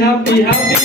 Happy birthday.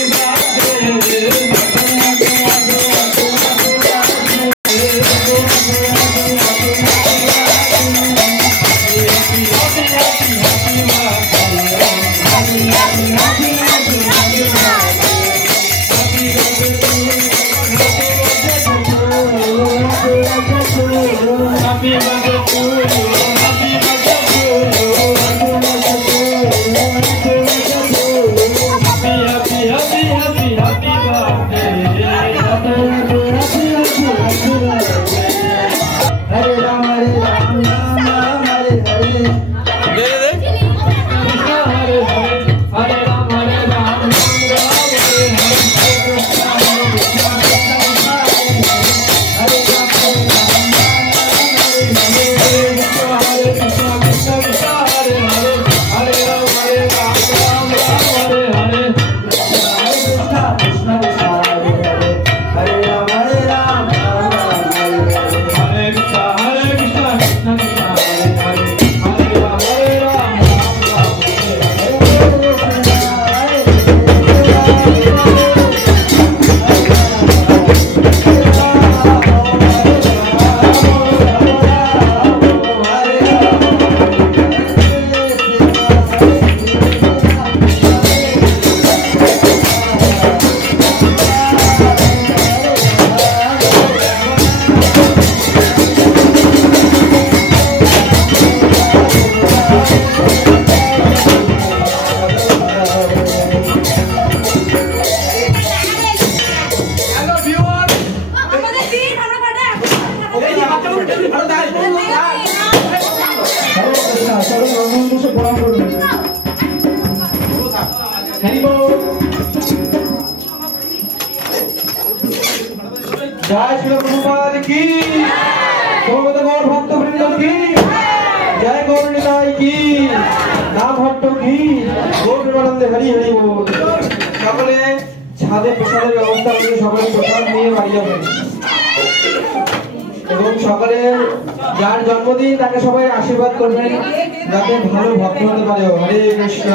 जय श्री प्रभुपाद की, गौर भक्त वृंद की, जय गौर निताई की, नाम भट्टो की, गौर प्रेमानंदे हरि हरि बोल। সকলে ছাদে প্রসাদের ব্যবস্থা করে সকলে প্রসাদ নিয়ে বাড়ি যাবেন এবং সকলে যার জন্মদিন তাকে সবাই আশীর্বাদ করবেন যাতে ভালো ভক্ত হতে পারে। হরে কৃষ্ণ।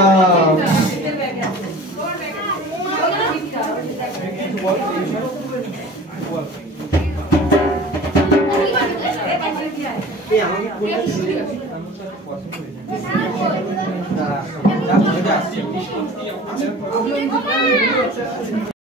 আমাকে